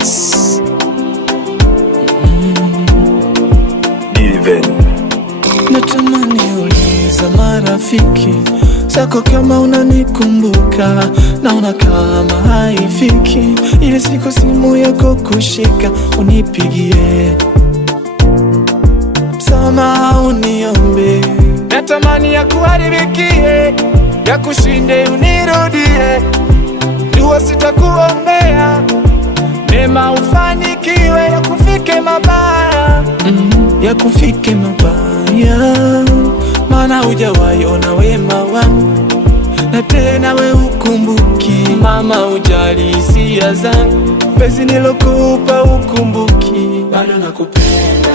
Records. Even natamani uliza marafiki zako kama unanikumbuka, naona kama haifiki ile siku simu yako kushika unipigie, msamaha uniombe. Natamani ya kuharibikie, ya kushinde unirudie, dua sitakuombea, mema ufanikiwe, ya kufike mabaya ya kufike mabaya, maana hujawahi ona wema wangu, na tena we ukumbuki. Mama ujali hisia zangu, penzi nilokupa ukumbuki. Bado nakupenda